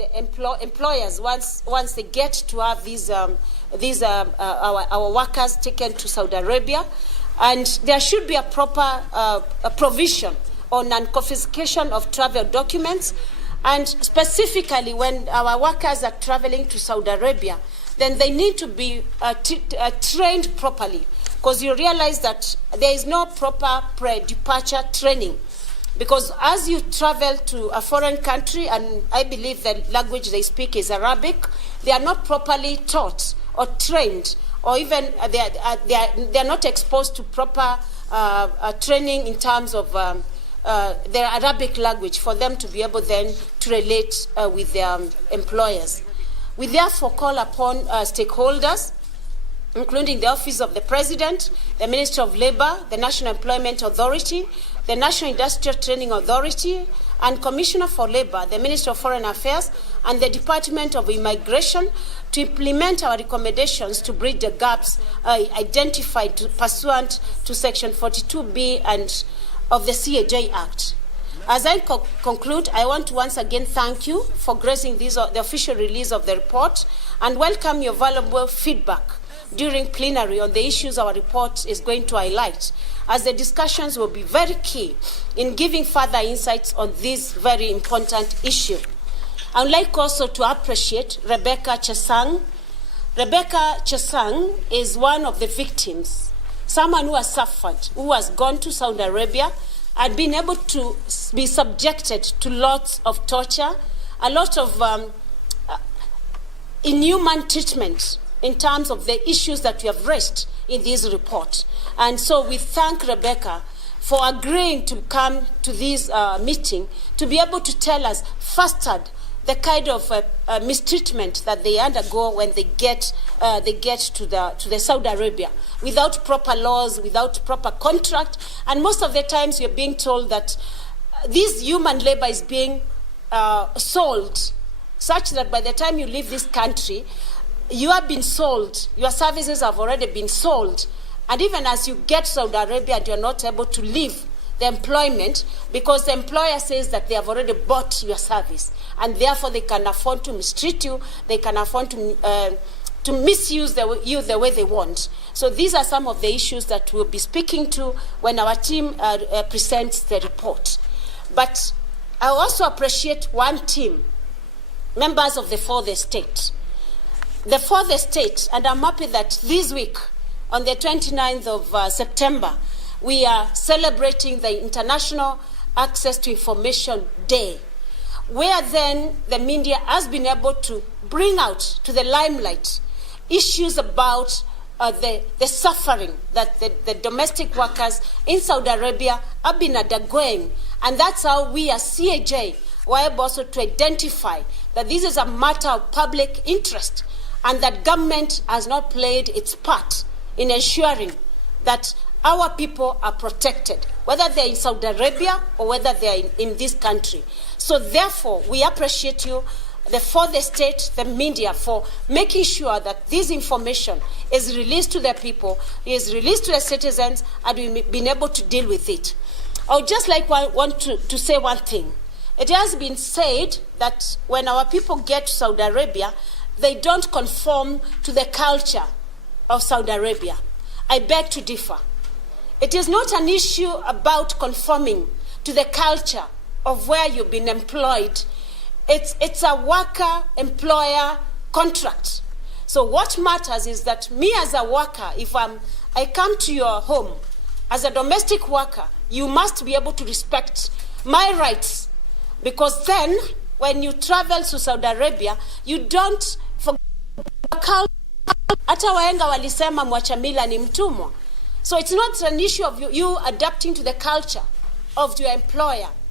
and the employers, once they get to have our workers taken to Saudi Arabia, and there should be a proper provision on non-confiscation of travel documents. And specifically, when our workers are traveling to Saudi Arabia, then they need to be trained properly, because you realize that there is no proper pre-departure training. Because as you travel to a foreign country, and I believe the language they speak is Arabic, they are not properly taught or trained, or even they are not exposed to proper training in terms of their Arabic language for them to be able then to relate with their employers. We therefore call upon stakeholders, including the Office of the President, the Ministry of Labor, the National Employment Authority, the National Industrial Training Authority, and Commissioner for Labor, the Ministry of Foreign Affairs, and the Department of Immigration to implement our recommendations to bridge the gaps identified pursuant to Section 42B and of the CAJ Act. As I conclude, I want to once again thank you for gracing the official release of the report, and welcome your valuable feedback during plenary on the issues our report is going to highlight, as the discussions will be very key in giving further insights on this very important issue. I would like also to appreciate Rebecca Chesang. Rebecca Chesang is one of the victims, someone who has suffered, who has gone to Saudi Arabia and been able to be subjected to lots of torture, a lot of inhuman treatment in terms of the issues that we have raised in this report. And so we thank Rebecca for agreeing to come to this meeting to be able to tell us firsthand the kind of mistreatment that they undergo when they get to the Saudi Arabia without proper laws, without proper contract, and most of the times you're being told that this human labor is being sold, such that by the time you leave this country, you have been sold, your services have already been sold, and even as you get to Saudi Arabia, you're not able to leave the employment because the employer says that they have already bought your service, and therefore they can afford to mistreat you, they can afford to misuse you the way they want. So these are some of the issues that we'll be speaking to when our team presents the report. But I also appreciate one team, members of the Fourth Estate. The Fourth Estate, and I'm happy that this week, on the 29th of September, we are celebrating the International Access to Information Day, where then the media has been able to bring out to the limelight issues about the suffering that the domestic workers in Saudi Arabia have been undergoing. And that's how we as CAJ were able also to identify that this is a matter of public interest, and that government has not played its part in ensuring that our people are protected, whether they're in Saudi Arabia or whether they're in this country. So therefore, we appreciate you, the Fourth Estate, the media, for making sure that this information is released to the people, is released to the citizens, and we've been able to deal with it. I would just want to say one thing. It has been said that when our people get to Saudi Arabia, they don't conform to the culture of Saudi Arabia. I beg to differ. It is not an issue about conforming to the culture of where you've been employed. It's a worker-employer contract. So what matters is that me as a worker, if I come to your home as a domestic worker, you must be able to respect my rights, because then when you travel to Saudi Arabia, you don't forget culture. Hata wahenga walisema mwacha mila ni mtumwa. So it's not an issue of you adapting to the culture of your employer.